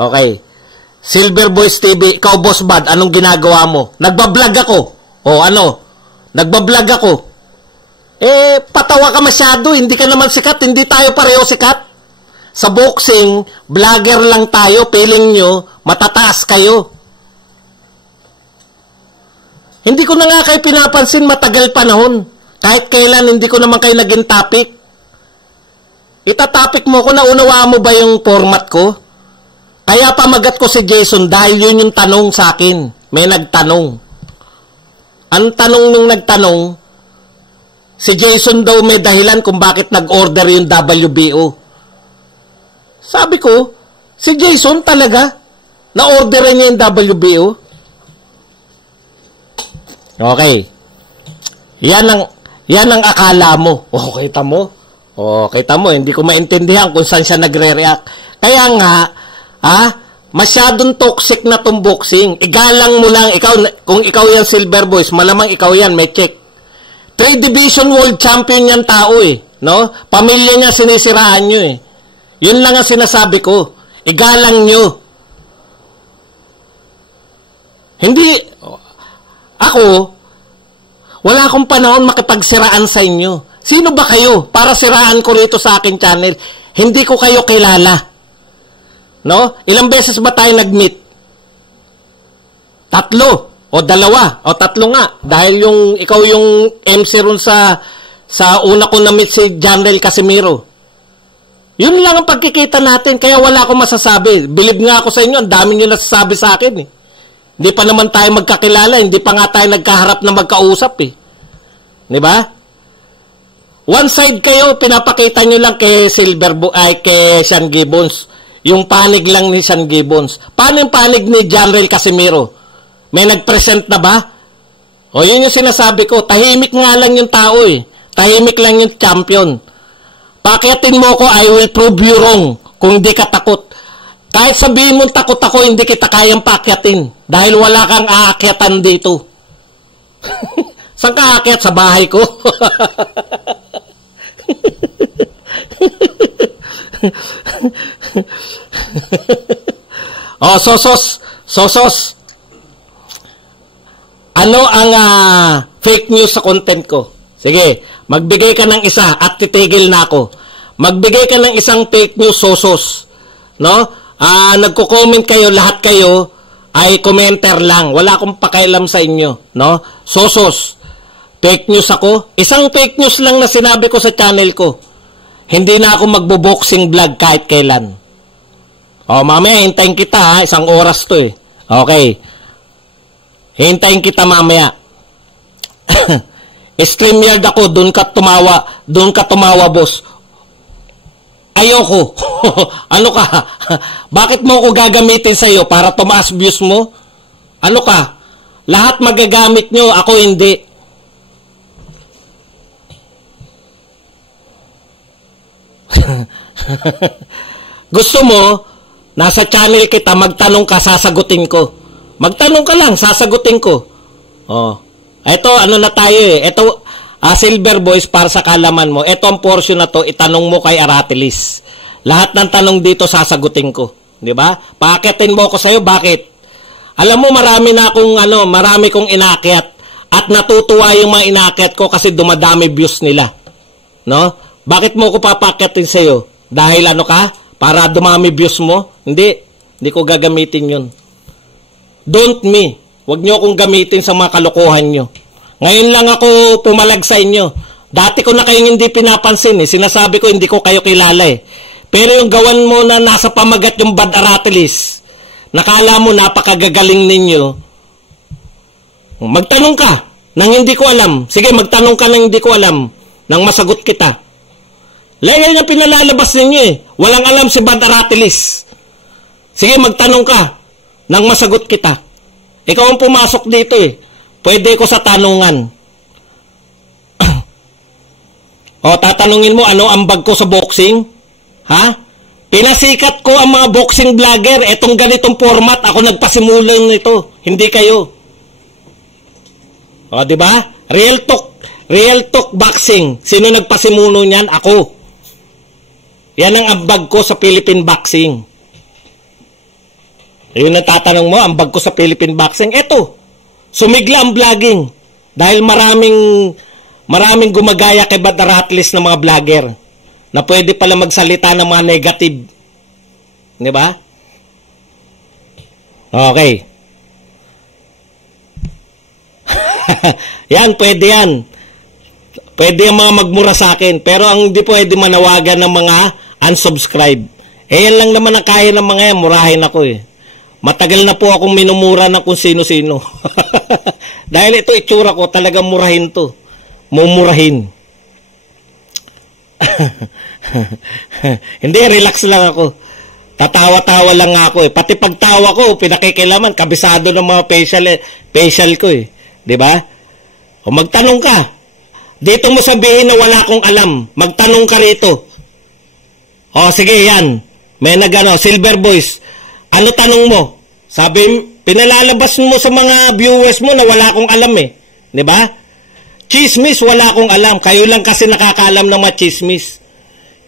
Okay. Silver Boys TV, ikaw Boss Bad, anong ginagawa mo? Nagbablog ako. O ano? Nagbablog ako. Patawa ka masyado, hindi ka naman sikat, hindi tayo pareho sikat. Sa boxing, vlogger lang tayo, feeling nyo, matataas kayo. Hindi ko na nga kayo pinapansin matagal panahon. Kahit kailan, hindi ko naman kayo naging topic. Itatopic mo ko, naunawaan mo ba yung format ko? Kaya pamagat ko si Jason dahil yun yung tanong sa akin. May nagtanong. Ang tanong nung nagtanong, si Jason daw may dahilan kung bakit nag-order yung WBO. Sabi ko, si Jason talaga, na-orderin niya yung WBO. Okay. Yan ang akala mo. Kita mo? Kita mo, hindi ko maintindihan kung saan siya nagre-react. Kaya nga, masyadong toxic na tong boxing. Igalang mo lang, kung ikaw yan Silver Boys, malamang ikaw yan, may check. 3 Division World Champion yan tao no? Pamilya niya sinisiraan nyo Yun lang ang sinasabi ko. Igalang nyo. Hindi, ako, wala akong panahon makipagsiraan sa inyo. Sino ba kayo para siraan ko rito sa akin channel? Hindi ko kayo kilala. No? Ilang beses ba tayo nag-meet? 3 o 2 o 3 nga. Dahil ikaw yung MC ron sa una ko na-meet si Janrel Casimiro. Yun lang ang pagkikita natin. Kaya wala akong masasabi. Believe nga ako sa inyo. Ang dami nyo nasasabi sa akin Hindi pa naman tayo magkakilala. Hindi pa nga tayo nagkaharap na magkausap Diba? One side kayo, pinapakita nyo lang kay kay Sean Gibbons. Yung panig lang ni Sean Gibbons. Paano yung panig ni Janrel Casimiro? May nag-present na ba? Yun yung sinasabi ko. Tahimik nga lang yung tao Tahimik lang yung champion. Pakyatin mo ko, I will prove you wrong kung hindi ka takot. Kahit sabihin mo takot ako, hindi kita kayang pakyatin. Dahil wala kang aakyatan dito. Saan ka aakyat? Sa bahay ko? Sosos. Ano ang fake news sa content ko? Sige, magbigay ka ng isa at titigil na ako. Magbigay ka ng isang fake news, Sosos. No? Nagko-comment kayo, lahat kayo ay commenter lang. Wala akong pakialam sa inyo, no? Sosos. Fake news ako. Isang fake news lang na sinabi ko sa channel ko. Hindi na ako magbo-boxing vlog kahit kailan. Mamaya, hintayin kita Isang oras to Okay. Hintayin kita mamaya. StreamYard ako, doon ka tumawa, boss. Ayoko. Ano ka? Bakit mo ako gagamitin sa'yo para tumaas views mo? Ano ka? Lahat magagamit nyo, ako hindi. Gusto mo, nasa channel kita, magtanong ka, sasagutin ko. Magtanong ka lang, sasagutin ko. Ito, ano na tayo Ito, Silver Boys, para sa kalaman mo, ito ang portion na to, itanong mo kay Aratilis. Lahat ng tanong dito, sasagutin ko. Diba? Paakitin mo ko sa'yo, bakit? Alam mo, marami kong inakyat. At natutuwa yung mga inakyat ko kasi dumadami views nila. No? Bakit mo ko papakyatin sa'yo? Dahil ano ka? Para dumami views mo? Hindi ko gagamitin yun. Don't me. Huwag nyo akong gamitin sa mga kalokohan nyo. Ngayon lang ako pumalag sa inyo. Dati ko na kayong hindi pinapansin Sinasabi ko hindi ko kayo kilala Pero yung gawan mo na nasa pamagat yung Bad Aratilis, nakala mo napakagagaling ninyo. Magtanong ka nang hindi ko alam. Sige, magtanong ka nang hindi ko alam. Nang masagot kita. Lagay na pinalalabas ninyo Walang alam si Bad Aratilis. Sige, magtanong ka nang masagot kita. Ikaw ang pumasok dito Pwede ko sa tanungan. Tatanungin mo ano ang bag ko sa boxing? Ha? Pinasikat ko ang mga boxing vlogger. Etong ganitong format, ako nagpasimula nito. Hindi kayo. Diba? Real talk boxing. Sino nagpasimuno niyan? Ako. Yan ang ambag ko sa Philippine boxing. Ayun ang tatanong mo, ang bag ko sa Philippine Boxing. Eto, sumigla ang vlogging. Dahil maraming gumagaya kay Bad Aratilis ng mga vlogger na pwede pala magsalita ng mga negative. Di ba? Okay. Yan, pwede yan. Pwede yung mga magmura sa akin. Pero ang hindi pwede manawagan ng mga unsubscribe. Yan lang naman ang kaya ng mga yan. Murahin ako eh. Matagal na po akong minumura ng kung sino-sino. Dahil ito itsura ko, talagang murahin to. Mumurahin. Hindi, relax lang ako. Tatawa-tawa lang ako eh. Pati pagtawa ko, pinakikilaman, kabisado ng mga facial ko eh. Diba? O magtanong ka. Dito mo sabihin na wala akong alam. Magtanong ka rito. O sige, yan. May nagano, Silver Boys. Ano tanong mo? Sabi, pinalalabas mo sa mga viewers mo na wala akong alam eh. Diba? Chismis, wala akong alam. Kayo lang kasi nakakaalam ng mga chismis.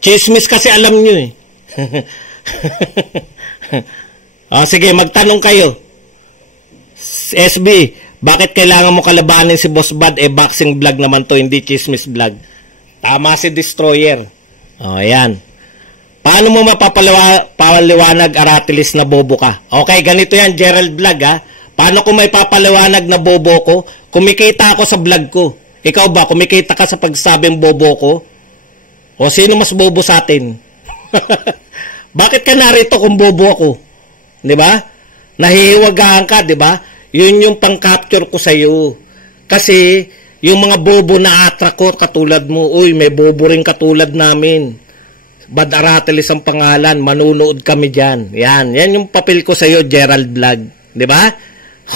Chismis kasi alam nyo eh. O sige, magtanong kayo. SB, bakit kailangan mo kalabanin si Boss Bad? Boxing vlog naman to, hindi chismis vlog. Tama si Destroyer. O, ayan. Paano mo mapapaliwanag, Aratilis, na bobo ka? Okay, ganito yan, Gerald Vlog ha. Paano ko may papaliwanag na bobo ko? Kumikita ako sa vlog ko. Ikaw ba, kumikita ka sa pagsabing bobo ko? O sino mas bobo sa atin? Bakit ka narito kung bobo ako? Diba? Nahihiwagaan ka, diba? Yun yung pang-capture ko sa'yo. Kasi, yung mga bobo na attract ko, katulad mo, uy, may bobo rin katulad namin. Bad Aratilis ang pangalan, manunood kami dyan. Yan yung papel ko sa'yo, Gerald Vlog. Diba?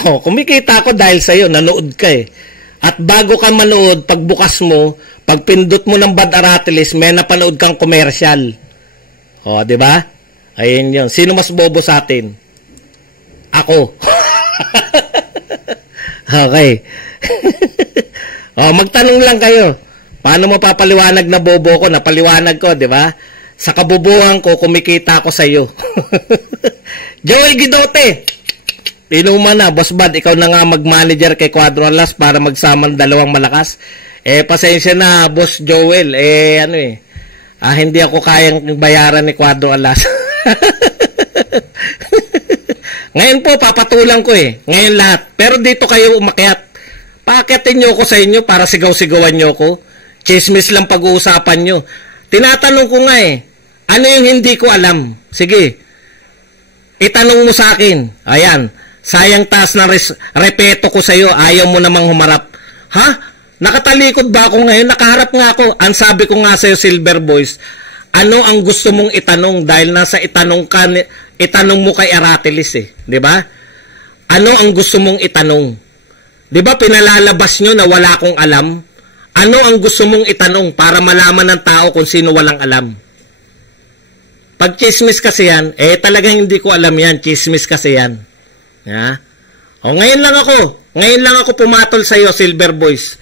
O, kumikita ako dahil sa'yo, nanood ka eh. At bago ka manood, pagbukas mo, pag pindot mo ng Bad Aratilis, may napanood kang commercial. O, diba? Ayun yun. Sino mas bobo sa atin? Ako. Okay. O, magtanong lang kayo. Paano mo papaliwanag na bobo ko? Napaliwanag ko, di ba? Sa kabubuhan ko, kumikita ako sa iyo. Joel Guidote. Inuman na, Boss Bad, ikaw na nga mag-manager kay Cuadro Alas para magsamang dalawang malakas. Pasensya na, Boss Joel. Hindi ako kayang bayaran ni Cuadro Alas. Ngayon po, papatulang ko eh. Ngayon lahat. Pero dito kayo umakyat. Paakyatin nyo ko sa inyo para sigaw-sigawan nyo ko. Chismis lang pag-uusapan nyo. Tinatanong ko nga eh, ano yung hindi ko alam? Sige, itanong mo sa akin. Ayan, sayang taas ng repeto ko sa'yo, ayaw mo namang humarap. Ha? Nakatalikod ba ako ngayon? Nakaharap nga ako. Ang sabi ko nga sa'yo, Silver Boys, ano ang gusto mong itanong? Dahil nasa itanong mo kay Aratilis eh. Diba? Ano ang gusto mong itanong? Diba pinalalabas nyo na wala akong alam? Ano ang gusto mong itanong para malaman ng tao kung sino walang alam? Pag chismis kasi yan, talagang hindi ko alam yan. Chismis kasi yan. Ya? O ngayon lang ako pumatol sa iyo, Silver Boys.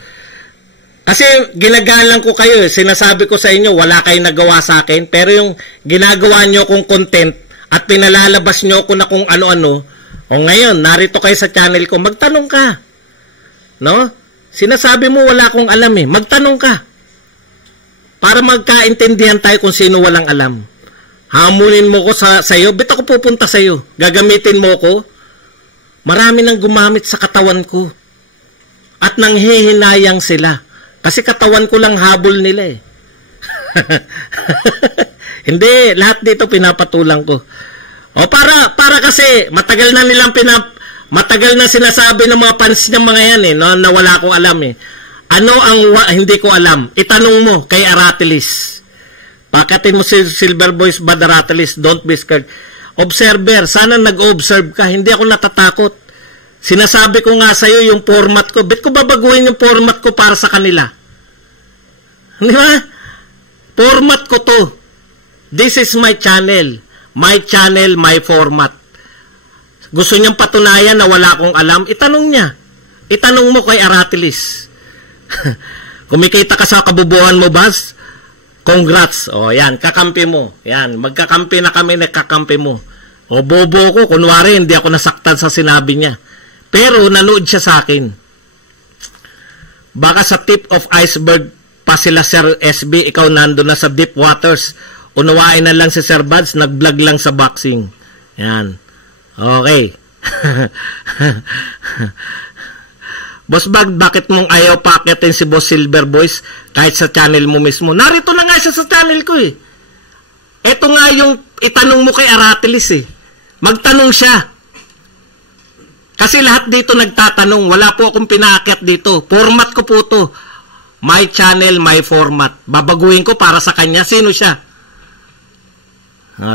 Kasi ginagalang ko kayo, sinasabi ko sa inyo, wala kayong nagawa sa akin, pero yung ginagawa nyo kong content at pinalalabas nyo ko na kung ano-ano, o ngayon, narito kayo sa channel ko, magtanong ka. No? Sinasabi mo wala akong alam eh. Magtanong ka. Para magkaintindihan tayo kung sino walang alam. Hamunin mo ko sa iyo. Ba't ako pupunta sa iyo? Gagamitin mo ko? Marami nang gumamit sa katawan ko. At nanghihinayang sila. Kasi katawan ko lang habol nila eh. Hindi. Lahat dito pinapatulang ko. O para kasi matagal na sinasabi ng mga fans ng mga yan eh, no, na wala akong alam eh. Ano ang hindi ko alam? Itanong mo kay Aratilis. Pakatin mo si Silver Boys, Bad Aratilis, don't be scared. Observer, sana nag-observe ka. Hindi ako natatakot. Sinasabi ko nga sa'yo yung format ko. Ba't ko babaguhin yung format ko para sa kanila? Di ba? Format ko to. This is my channel. My channel, my format. Gusto niyang patunayan na wala akong alam, itanong niya. Itanong mo kay Aratilis. Kumikita ka sa kabubuhan mo, Bas? Congrats. O, yan, kakampi mo. Yan, magkakampi na kami, nagkakampi mo. O bobo ko, kunwari hindi ako nasaktan sa sinabi niya. Pero nanood siya sa akin. Baka sa tip of iceberg pa sila Sir SB, ikaw nando na sa deep waters. Unawain na lang si Sir Buds, nag-vlog lang sa boxing. Yan. Okay. Boss Bag, bakit mong ayaw pakitin si Boss Silver Boys kahit sa channel mo mismo? Narito na nga siya sa channel ko eh. Ito nga yung itanong mo kay Aratilis eh. Magtanong siya. Kasi lahat dito nagtatanong. Wala po akong pinaakyat dito. Format ko po to. My channel, my format. Babaguhin ko para sa kanya. Sino siya?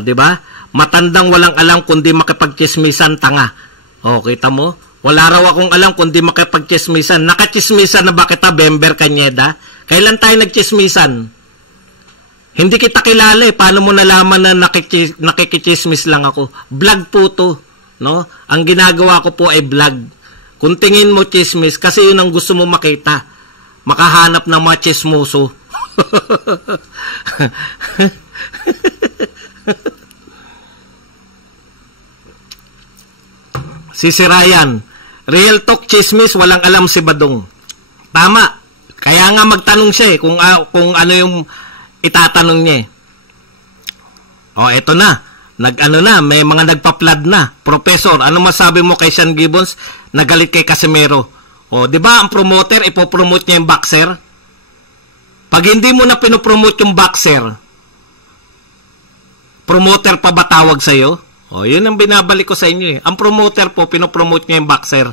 Diba? Matandang walang alam kundi makipagchismisan, tanga. O, kita mo? Wala raw akong alam kundi makipagchismisan. Nakachismisan na ba kita, Bember Cañeda? Kailan tayo nagchismisan? Hindi kita kilala eh. Paano mo nalaman na nakikichismis lang ako? Vlog po to. No? Ang ginagawa ko po ay vlog. Kung tingin mo chismis, kasi yun ang gusto mo makita. Makahanap ng mga chismoso. Si Ryan, real talk chismis, walang alam si Badong. Tama. Kaya nga magtanong siya eh, kung ano yung itatanong niya eh. O, eto na. May mga nagpa-flood na. Professor, ano masabi mo kay Sean Gibbons na galit kay Casimero? O, di ba ang promoter, ipopromote niya yung boxer? Pag hindi mo na pinopromote yung boxer, promoter pa ba tawag sa'yo? O, yun ang binabalik ko sa inyo eh. Ang promoter po, pinopromote niya yung boxer.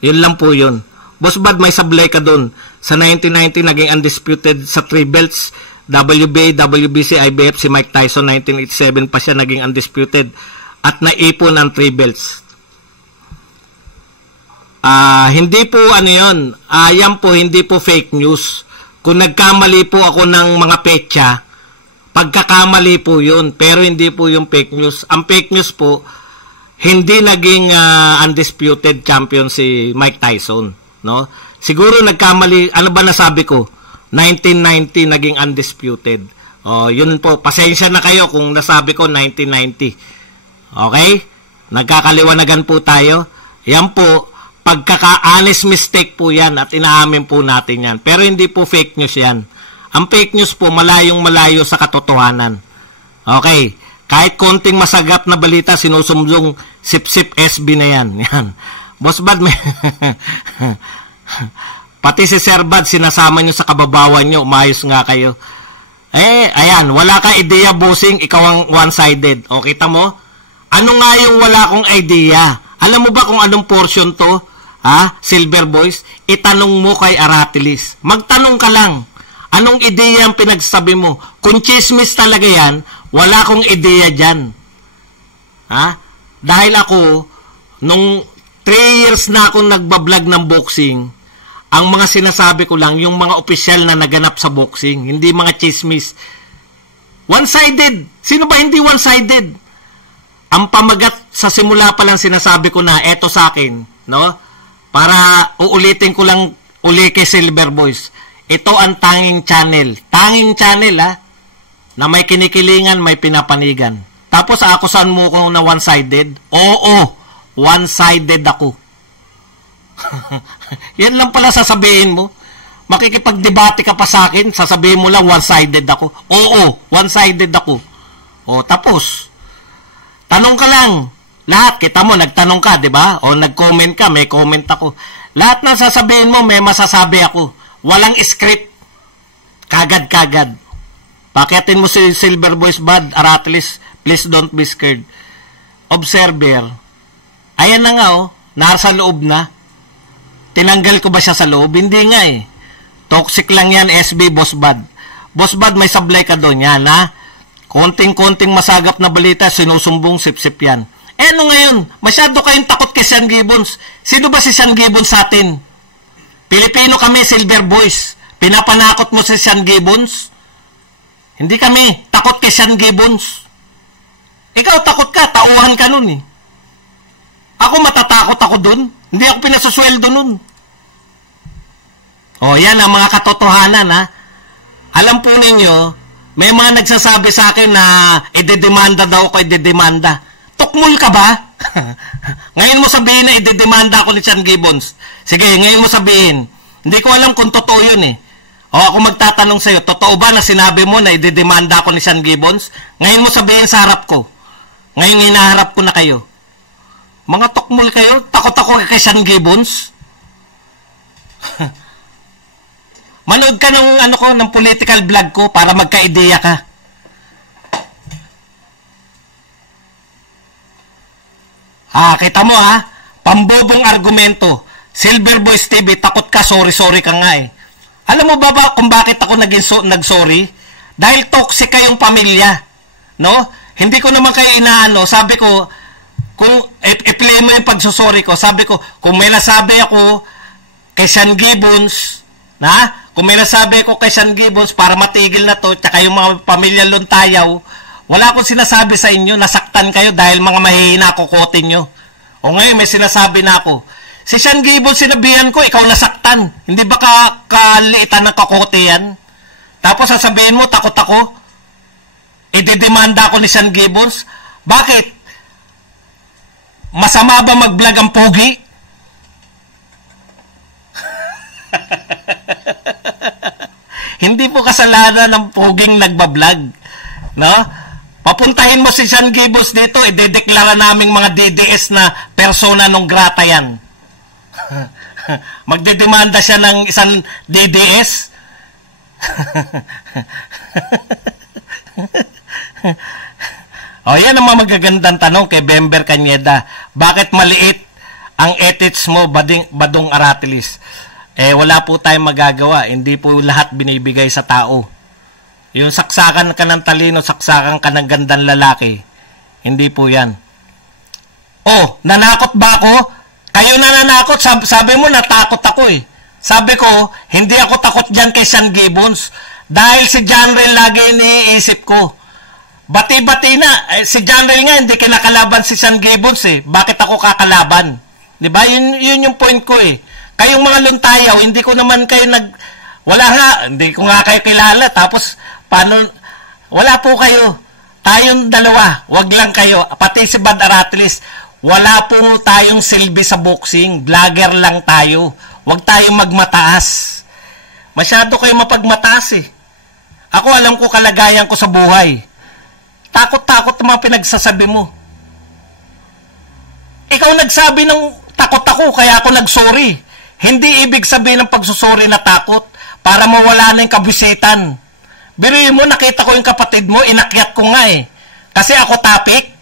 Yun lang po yun. Boss Bad, may sablay ka dun. Sa 1990, naging undisputed sa 3 belts. WBA, WBC, IBF, si Mike Tyson, 1987 pa siya naging undisputed. At naipon ang 3 belts. Hindi po ano yun. Yan po, hindi po fake news. Kung nagkamali po ako ng mga petsa, pagkakamali po yun, pero hindi po yung fake news. Ang fake news po, hindi naging undisputed champion si Mike Tyson, no? Siguro nagkamali, ano ba nasabi ko? 1990 naging undisputed. Yun po, pasensya na kayo kung nasabi ko 1990. Okay? Nagkakaliwanagan po tayo. Yan po, pagkaka-honest mistake po yan at inaamin po natin yan. Pero hindi po fake news yan. Ang fake news po, malayong-malayo sa katotohanan. Okay. Kahit konting masagap na balita, sinusumbong sip-sip SB na yan. Yan. Boss Bad, pati si Sir Bad, sinasama nyo sa kababawan nyo. Umayos nga kayo. Ayan. Wala kang ideya, bossing. Ikaw ang one-sided. O, kita mo? Ano nga yung wala kong idea? Alam mo ba kung anong portion to? Silver Boys? Itanong mo kay Aratilis. Magtanong ka lang. Anong ideya ang pinagsabi mo? Kung chismis talaga yan, wala akong ideya dyan. Dahil ako, nung 3 years na akong nagbablog ng boxing, ang mga sinasabi ko lang, yung mga opisyal na naganap sa boxing, hindi mga chismis. One-sided. Sino ba hindi one-sided? Ang pamagat sa simula pa lang sinasabi ko na, eto sa akin, no? Para uulitin ko lang uli kay Silver Boys. Ito ang tanging channel. Tanging channel, na may kinikilingan, may pinapanigan. Tapos, akusan mo ko na one-sided? Oo, one-sided ako. Yan lang pala sasabihin mo. Makikipagdebate ka pa sa akin, sasabihin mo lang one-sided ako. Oo, one-sided ako. O, tapos. Tanong ka lang. Lahat, kita mo, nagtanong ka, di ba? O, nag-comment ka, may comment ako. Lahat ng sasabihin mo, may masasabi ako. Walang script. Kagad-kagad. Pakiatin mo si Silver Boys Bad, Aratilis, please don't be scared. Observer. Ayan na nga, nasa loob na. Tinanggal ko ba siya sa loob? Hindi nga eh. Toxic lang yan, SB, Boss Bad. Boss Bad, may sablay ka doon. Yan, konting-konting masagap na balita, sinusumbong sip-sip yan. Ano ngayon? Masyado kayong takot kay Sean Gibbons. Sino ba si Sean Gibbons sa atin? Pilipino kami, Silver Boys. Pinapanakot mo si Sean Gibbons? Hindi kami takot kay Sean Gibbons. Ikaw takot ka, tauhan ka nun eh. Ako matatakot ako dun. Hindi ako pinasasweldo nun. Yan ang mga katotohanan Alam po ninyo, may mga nagsasabi sa akin na idedemanda daw ako, idedemanda. Tukmul ka ba? Ngayon mo sabihin na idedemanda ako ni Sean Gibbons. Sige, ngayon mo sabihin. Hindi ko alam kung totoo yun eh. O ako magtatanong sa'yo, totoo ba na sinabi mo na idedemanda ako ni Sean Gibbons? Ngayon mo sabihin sa harap ko. Ngayon hinaharap ko na kayo. Mga tukmul kayo? Takot ako kay Sean Gibbons? Manood ka ng political vlog ko para magka-ideya ka. Kita mo pambobong argumento. Silver Boys TV, takot ka, sorry ka nga eh. Alam mo ba kung bakit ako nag-sorry? Dahil toxic kayong pamilya. No? Hindi ko naman kayo inaano. Sabi ko, kung i-play mo yung pagsusorry ko, sabi ko, kung may nasabi ako kay Sean Gibbons, kung may nasabi ako kay Sean Gibbons para matigil na to, tsaka yung mga pamilya Luntayaw, wala akong sinasabi sa inyo, nasaktan kayo dahil mga mahihina kukotin nyo. O ngayon may sinasabi na ako, si Sean Gibbons sinabihan ko, ikaw nasaktan. Hindi ba kaliitan ng kakote yan? Tapos sasabihin mo, takot ako? Idedemanda ako ni Sean Gibbons? Bakit? Masama ba mag-vlog ang pogi? Hindi po kasalanan ng poging nagbablog. No? Papuntahin mo si Sean Gibbons dito, idedeklara naming mga DDS na persona non grata yan. Magdedemanda siya ng isang DDS. Yan ang mga magagandang tanong kay Bember Cañeda. Bakit maliit ang ethics mo, Badong Aratilis? Wala po tayong magagawa. Hindi po lahat binibigay sa tao. Yung saksakan ka ng talino, saksakan ka ng gandang lalaki. Hindi po yan. Nanakot ba ako? Kayo na nanakot. Sabi mo, natakot ako eh. Sabi ko, hindi ako takot dyan kay Sean Gibbons. Dahil si John Rel lagi iniisip ko. Bati-bati na. Si John Rel nga, hindi kinakalaban si Sean Gibbons eh. Bakit ako kakalaban? Diba? Yun yung point ko eh. Kayong mga Luntayaw, hindi ko naman kayo wala nga, hindi ko nga kayo kilala. Tapos, paano? Wala po kayo. Tayong dalawa, wag lang kayo. Pati si Bad Aratilis, wala po tayong silbi sa boxing. Vlogger lang tayo. Wag tayong magmataas. Masyado kayo mapagmataas eh. Ako alam ko kalagayan ko sa buhay. Takot-takot ang mga pinagsasabi mo. Ikaw nagsabi ng takot ako, kaya ako nagsorry. Hindi ibig sabihin ng pagsusori na takot para mawala na yung kabisitan. Biruin mo, nakita ko yung kapatid mo, inakyat ko nga eh. Kasi ako topic.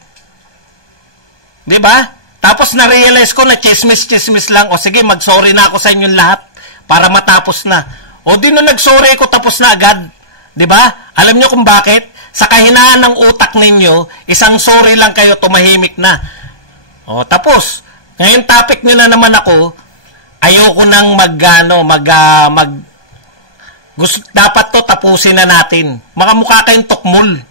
Diba? Tapos na-realize ko na chismis lang. O sige, mag-sorry na ako sa inyong lahat para matapos na. O di nung nag-sorry ko, tapos na agad. Diba? Alam nyo kung bakit? Sa kahinaan ng utak ninyo, isang sorry lang kayo, tumahimik na. O, tapos, ngayon topic nyo na naman ako, ayoko nang dapat to tapusin na natin. Makamukha kayong tukmul.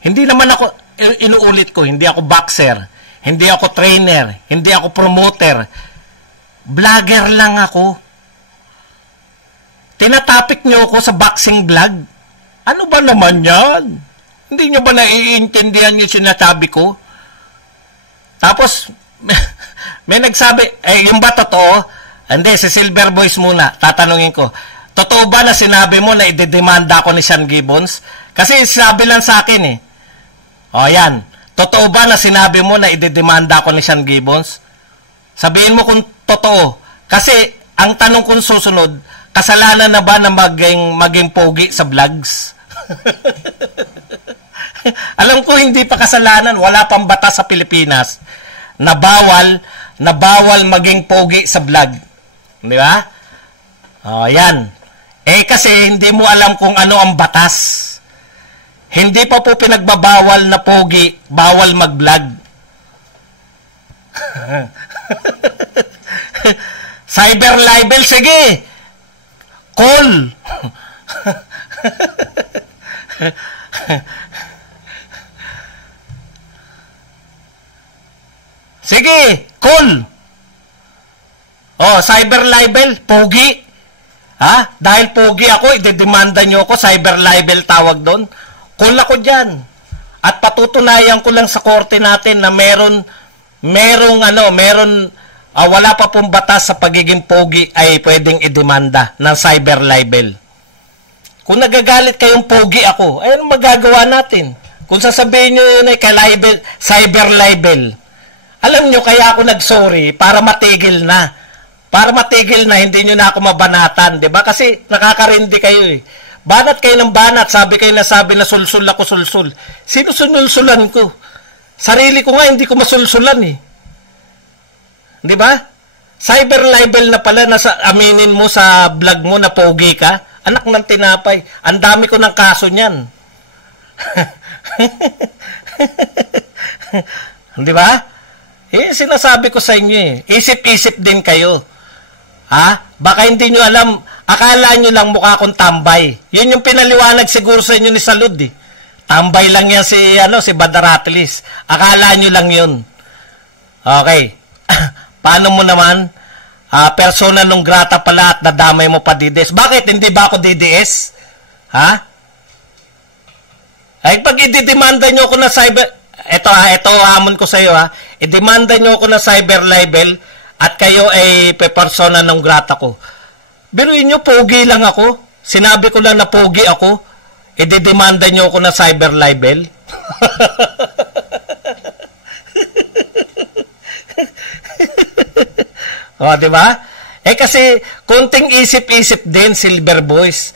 Hindi naman ako, inuulit ko, hindi ako boxer, hindi ako trainer, hindi ako promoter. Vlogger lang ako. Tinatapik nyo ako sa boxing vlog. Ano ba naman yan? Hindi nyo ba naiintindihan yung sinasabi ko? Tapos, may nagsabi, yung ba totoo? Hindi, si Silver Boys muna. Tatanungin ko, totoo ba na sinabi mo na idedemanda ako ni Sean Gibbons? Kasi sabi lang sa akin eh. Yan. Totoo ba na sinabi mo na idedemanda ako ni Sean Gibbons? Sabihin mo kung totoo. Kasi, ang tanong kong susunod, kasalanan na ba na maging pogi sa vlogs? Alam ko hindi pa kasalanan, wala pang batas sa Pilipinas na bawal maging pogi sa vlog. Di ba? Yan. Kasi hindi mo alam kung ano ang batas. Hindi pa po pinagbabawal na pogi, bawal mag-vlog. Cyber libel, sige. Call. Sige, cool. Cyber libel, pogi. Dahil pogi ako, idedemanda nyo ako, cyber libel tawag doon. Cool ako dyan. At patutunayan ko lang sa korte natin na wala pa pong batas sa pagiging pogi ay pwedeng idemanda ng cyber libel. Kung nagagalit kayong pogi ako, ay ano magagawa natin? Kung sasabihin nyo yun ay cyber libel, alam nyo, kaya ako nag-sorry para matigil na. Para matigil na, hindi nyo na ako mabanatan, di ba? Kasi nakakarindi kayo eh. Banat kayo ng banat, sabi na sulsul ako sulsul. Sino sunulsulan ko? Sarili ko nga, hindi ko masulsulan eh. Di ba? Cyber libel na pala, aminin mo sa vlog mo na pogi ka. Anak ng tinapay. Ang dami ko ng kaso niyan. Di ba? Sinasabi ko sa inyo eh. Isip-isip din kayo. Ha? Baka hindi nyo alam, akala nyo lang mukha akong tambay. Yun yung pinaliwanag siguro sa inyo ni Salud eh. Tambay lang yan si Badaratilis. Akala nyo lang yun. Okay. Paano mo naman? Persona non grata pala at nadamay mo pa DDS. Bakit? Hindi ba ako DDS? Ha? Ay, pag ididemanda nyo ako na cyber... Ito hamon ko sa iyo ha. Idemanda nyo ako na cyber libel at kayo ay persona non grata ko. Biruin nyo, pogi lang ako. Sinabi ko lang na pogi ako. Ididemanda nyo ako na cyber libel. O, di ba? Kasi konting isip-isip din, Silver Boys.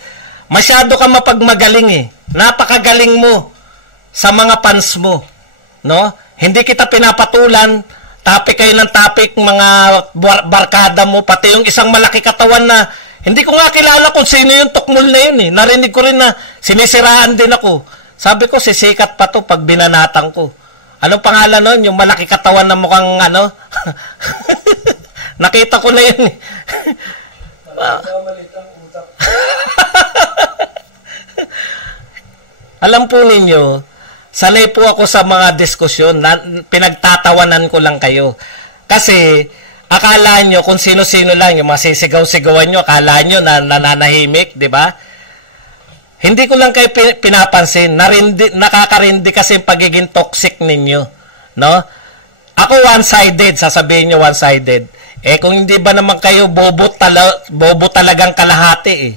Masyado ka mapagmagaling eh. Napakagaling mo sa mga fans mo, no? Hindi kita pinapatulan, topic kayo ng topic, mga barkada mo, pati yung isang malaki katawan na hindi ko nga kilala kung sino yung tukmol na yun eh. Narinig ko rin na sinisiraan din ako. Sabi ko, sisikat pa to pag binanatang ko. Anong pangalan nun? Yung malaki katawan na mukhang nakita ko na yun eh. Alam po ninyo, sanay po ako sa mga diskusyon, pinagtatawanan ko lang kayo. Kasi, akala nyo kung sino-sino lang, yung masisigaw-sigawan nyo, akala nyo na nananahimik, di ba? Hindi ko lang kayo pinapansin, nakakarindi kasi yung pagiging toxic ninyo, no? Ako one-sided, sasabihin nyo one-sided. Kung hindi ba naman kayo bobo talagang kalahati eh.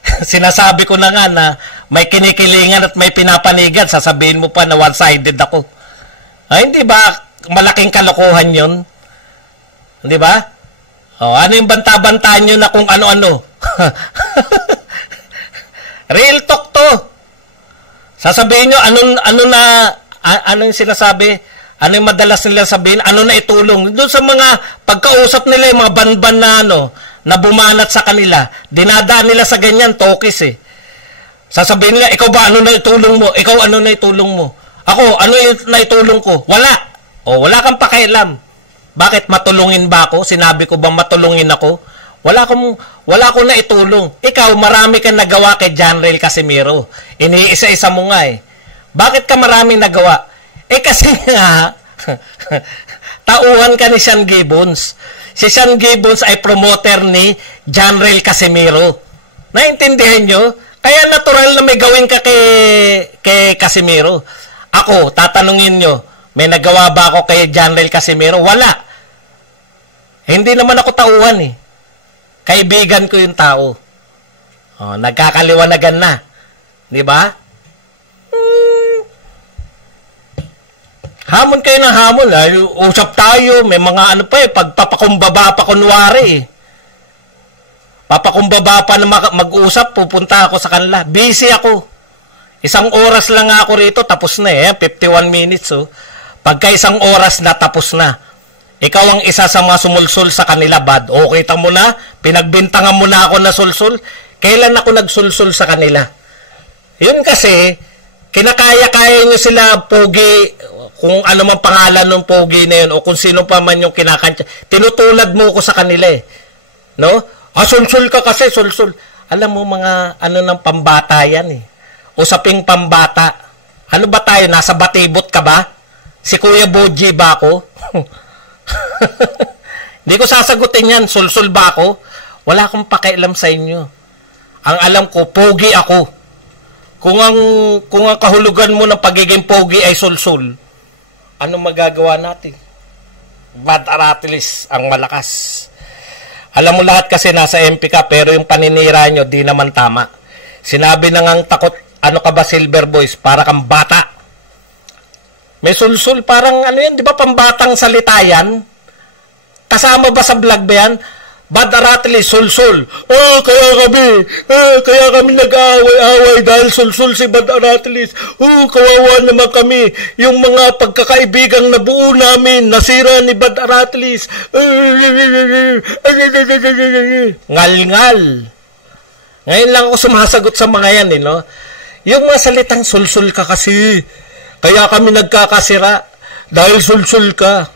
Sinasabi ko na nga na may kinikilingan at may pinapanigan, sasabihin mo pa na one-sided ako. Hindi ba malaking kalokohan yun? Di ba? Ano yung banta-bantaan nyo na kung ano-ano? Real talk to. Sasabihin nyo, ano yung sinasabi? Ano yung madalas nila sabihin? Ano na itulong? Doon sa mga pagkausap nila, yung mga banban na na bumanat sa kanila, dinadaan nila sa ganyan, tokis eh. Sasabihin nila, ikaw ba ano na itulong mo? Ikaw ano na itulong mo? Ako, ano yung naitulong ko? Wala. Wala kang pakialam. Bakit matulungin ba ako? Sinabi ko ba matulungin ako? Wala akong naitulong. Ikaw, marami kang nagawa kay Janrail Casimiro. Iniisa-isa mo nga eh. Bakit ka maraming nagawa? Kasi nga, tauhan ka ni Sean Gibbons. Si Sean Gibbons ay promoter ni Janrail Casimiro. Naintindihan nyo? Kaya natural na may gawin ka kay Casimiro. Ako, tatanungin nyo, may nagawa ba ako kay Janrail Casimiro? Wala. Hindi naman ako tauhan eh. Kaibigan ko yung tao. Nagkakaliwanagan na. Di ba? Hamon kayo ng hamon. Usap tayo. May mga pagpapakumbaba pa kunwari eh. Papakumbaba pa na mag-usap, pupunta ako sa kanila. Busy ako. Isang oras lang ako rito, tapos na eh. 51 minutes oh. Pagka isang oras na, tapos na. Ikaw ang isa sa mga sumulsul sa kanila, bad. O, kita mo na, pinagbintangan mo na ako na sulsul. Kailan ako nagsulsul sa kanila? Yun kasi, kinakaya-kaya nyo sila pogi, kung ano man pangalan ng pogi na yun, o kung sino pa man yung kinakantya. Tinutulad mo ko sa kanila eh. No? Sulsul ka kasi, sulsul. Alam mo mga, ng pambata yan eh. Usaping pambata. Ano ba tayo? Nasa batibot ka ba? Si Kuya Boji ba ako? Hindi ko sasagutin yan. Sulsul ba ako? Wala akong pakialam sa inyo. Ang alam ko, pogi ako. kung ang kahulugan mo ng pagiging pogi ay sulsul, ano magagawa natin? Bad Aratilis ang malakas. Alam mo lahat kasi nasa MP ka, pero yung paninira nyo di naman tama. Sinabi na ngang takot, ano ka ba Silver Boys? Para kang bata. May sulsul, parang ano yan, di ba pambatang salita yan? Kasama ba sa vlog ba yan? Bad Aratilis, sulsul. Kaya kami nag-aaway-aaway dahil sulsul si Bad Aratilis. Kawawa naman kami. Yung mga pagkakaibigang nabuo namin, nasira ni Bad Aratilis. Ngal-ngal. Ngayon lang ako sumasagot sa mga yan, no? Yung mga salitang sulsul ka kasi. Kaya kami nagkakasira dahil sulsul ka.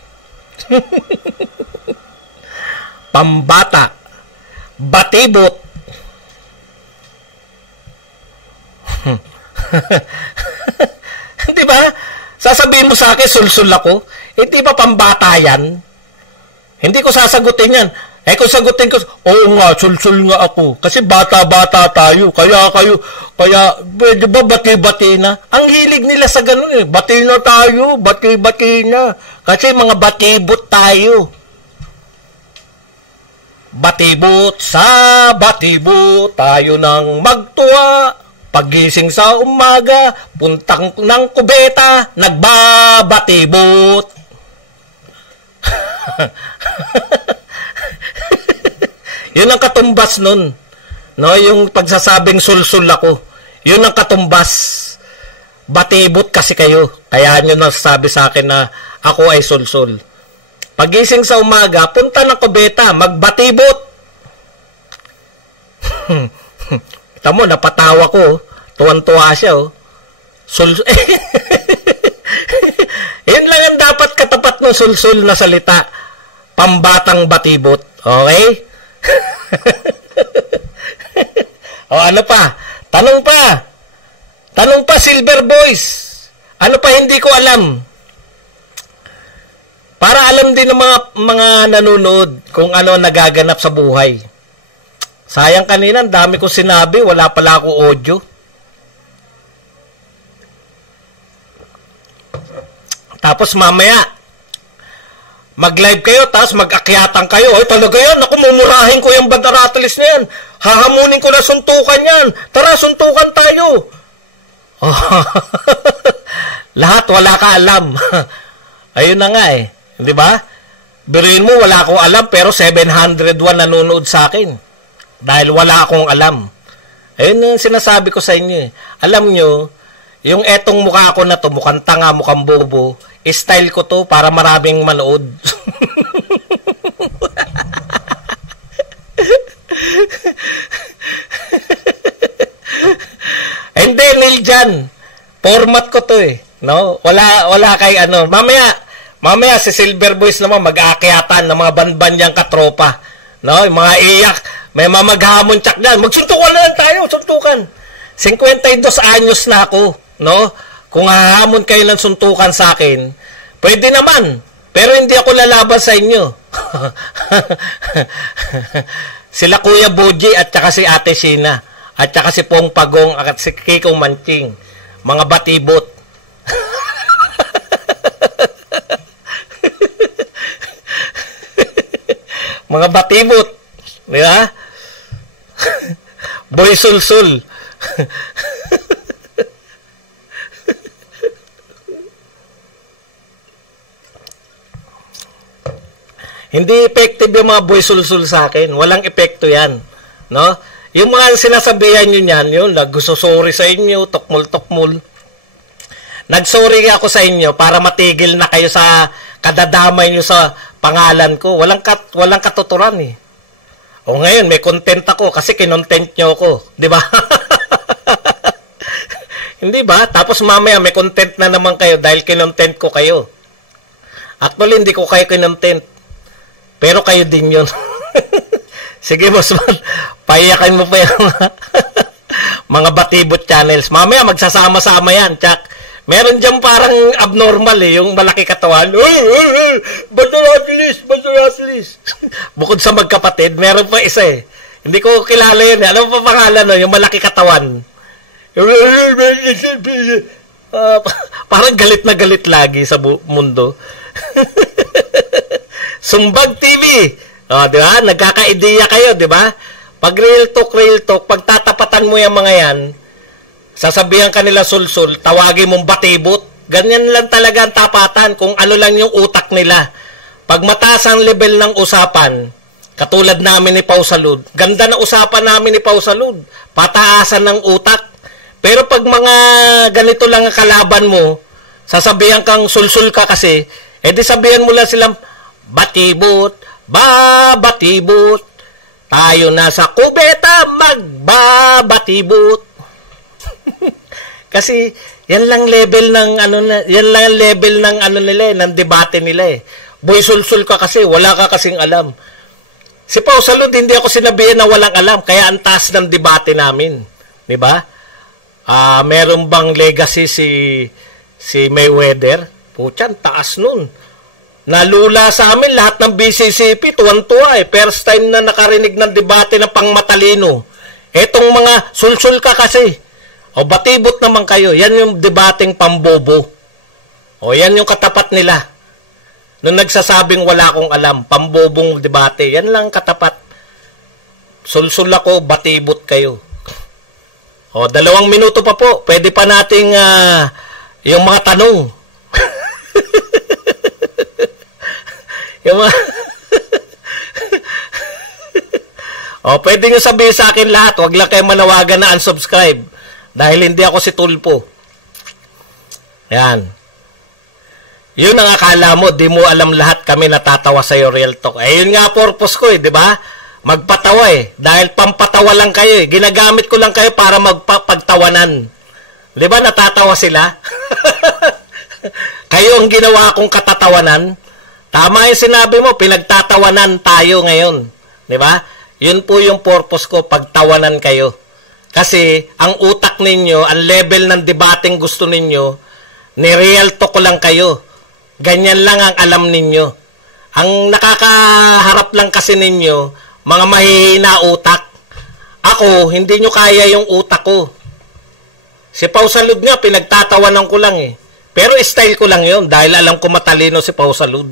Pambata, batibot. Di ba? Sasabihin mo sa akin, sulsul ako. Hindi ba pambata yan? Hindi ko sasagutin yan. Kung sagutin ko, oo nga, sulsul nga ako. Kasi bata-bata tayo. Kaya, di ba bati-bati na? Ang hilig nila sa ganun eh. Bati na tayo, bati-bati na. Kasi mga batibot tayo. Batibot sa batibot, tayo nang magtuwa. Pagising sa umaga, puntang ng kubeta, nagbabatibot. Yun ang katumbas nun. No, yung pagsasabing sulsul ako. Yun ang katumbas. Batibot kasi kayo. Kaya nyo nasasabi sa akin na ako ay sulsul. Pagising sa umaga, punta ng kubeta, magbatibot. Kita mo, napatawa ko. Tuwan-tuwa siya. Yun lang ang dapat katapat ng sulsul na salita. Pambatang batibot. Okay? Ano pa? Tanong pa, Silver Boys. Ano pa hindi ko alam? Para alam din ng mga nanonood kung ano nagaganap sa buhay. Sayang kanina, dami ko sinabi, wala pala ako audio. Tapos mamaya, mag-live kayo, tapos mag-akyatan kayo. Ay, talaga yan, naku, mumurahin ko yung Bad Aratilis na yan. Hahamunin ko na suntukan yan. Tara, suntukan tayo. Lahat, wala ka alam. Ayun na nga eh. Di ba? Biruin mo, wala akong alam, pero 701 nanonood sa akin. Dahil wala akong alam. Ayun yung sinasabi ko sa inyo eh. Alam nyo, yung etong mukha ko na to, mukhang tanga, mukhang bobo, style ko to para maraming manood. Hindi, Neil Jan. Format ko to eh. No? Wala kay ano. Mamaya si Silver Boys naman mag-aakyatan ng mga banbanyang katropa. No? Yung mga iyak. May mamaghamon tsak dyan. Magsuntukan na lang tayo. Suntukan. 52 anyos na ako. No? Kung hahamon kayo ng suntukan sa akin, pwede naman. Pero hindi ako lalaban sa inyo. Sila Kuya Boji at saka si Ate Sina. At saka si Pong Pagong at si Kiko Manching. Mga batibot. Mga batibot. Di ba? Boy sulsul. Hindi effective yung mga boy sulsul sa akin. Walang epekto yan. No? Yung mga sinasabihan nyo yan, yun, nagsusuri sa inyo, tukmul-tukmul. Nagsorry ako sa inyo para matigil na kayo sa kadadamay nyo sa pangalan ko. Walang katuturan eh. O ngayon, may content ako kasi kinontent nyo ako. Di ba? Hindi ba? Tapos mamaya may content na naman kayo dahil kinontent ko kayo. Actually, hindi ko kayo kinontent. Pero kayo din yun. Sige, bossman. Paiyakan mo pa yung mga batibot channels. Mamaya, magsasama-sama yan, Chak. Meron dyan parang abnormal eh, yung malaki katawan. Bandaratilis. Bukod sa magkapatid, meron pa isa eh. Hindi ko kilala yun. Alam mo pa pangalan no? Yung malaki katawan. Parang galit na galit lagi sa mundo. Sumbag TV. Di ba? Nagkaka-ideya kayo, di ba? Pag real talk, pag tatapatan mo yung mga yan, sasabihan kanila sulsul, tawagin mong batibot. Ganyan lang talaga ang tapatan kung ano lang yung utak nila. Pag mataas ang level ng usapan, katulad namin ni Pau Salud, ganda na usapan namin ni Pau Salud, pataasan ng utak. Pero pag mga ganito lang ang kalaban mo, sasabihan kang sulsul ka kasi, edi sabihan mo lang silang, batibot, batibot, tayo na sa kubeta, magbabatibot. Kasi, yan lang level ng nila ng debate nila eh. Boy, sulsul ka kasi, wala ka kasing alam. Si Pau Salud, hindi ako sinabihan na walang alam, kaya ang taas ng debate namin. Di ba? Meron bang legacy si Mayweather? Puchan, taas nun. Nalula sa amin lahat ng BCCP, tuwan-tuwa eh. First time na nakarinig ng debate ng pangmatalino. Etong mga sulsul ka kasi. O batibot naman kayo. Yan yung debating pambobo. O yan yung katapat nila. Nung nagsasabing wala akong alam, pambobong debate. Yan lang katapat. Sulsul ako, batibot kayo. O, 2 minuto pa po. Pwede pa nating yung mga tanong. Yung mga o, pwede nyo sabihin sa akin lahat. Huwag lang kayo manawagan na unsubscribe. Dahil hindi ako si Tulpo. Yan. Yun ang akala mo. Di mo alam lahat kami natatawa sa'yo, Real Talk. Yun nga purpose ko di ba? Magpatawa dahil pampatawa lang kayo Ginagamit ko lang kayo para magpagtawanan. Di ba natatawa sila? Kayo ang ginawa kong katatawanan. Tama yung sinabi mo, pinagtatawanan tayo ngayon. Di ba? Yun po yung purpose ko, pagtawanan kayo. Kasi ang utak ninyo, ang level ng debating gusto ninyo, ni-real talk ko lang kayo. Ganyan lang ang alam ninyo. Ang nakakaharap lang kasi ninyo, mga mahihina utak. Ako, hindi nyo kaya yung utak ko. Si Pau Salud nga, pinagtatawanan ko lang Pero style ko lang yun, dahil alam ko matalino si Pau Salud.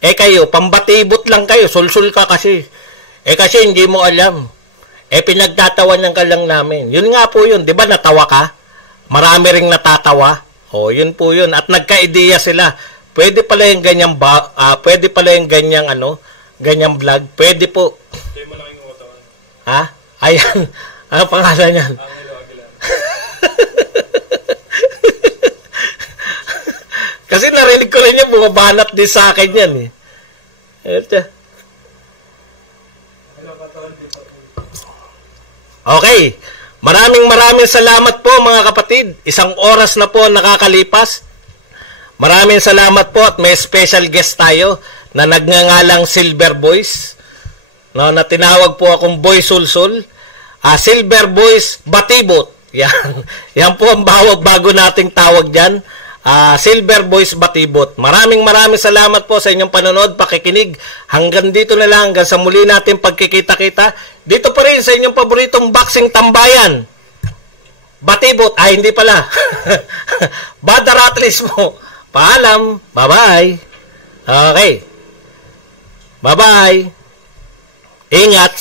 Kayo, pambatibot lang kayo, sulsul ka kasi. Kasi hindi mo alam. Pinagtatawanan ka lang namin. Yun nga po yun, di ba natawa ka? Marami ring natatawa. Yun po yun. At nagka-ideya sila. Pwede pala yung ganyang ganyang vlog. Pwede po. Kaya malaking umatawan. Ha? Ayan. Ano pangalan yan? Angelo Aguilar. Kasi narinig ko rin yan, bumabanat din sa akin yan Okay. Maraming salamat po mga kapatid. 1 oras na po nakakalipas. Maraming salamat po at may special guest tayo na nagngangalang Silver Boys. Na tinawag po akong Boy Sulsul. Silver Boys Batibot. Yan po ang bago nating tawag dyan. Silver Boys Batibot. Maraming salamat po sa inyong panonood, pakikinig. Hanggang dito na lang, hanggang sa muli natin pagkikita-kita. Dito pa rin sa inyong paboritong boxing tambayan. Batibot. Hindi pala. Badaratlis mo. Paalam. Bye-bye. Okay. Bye-bye. Ingat.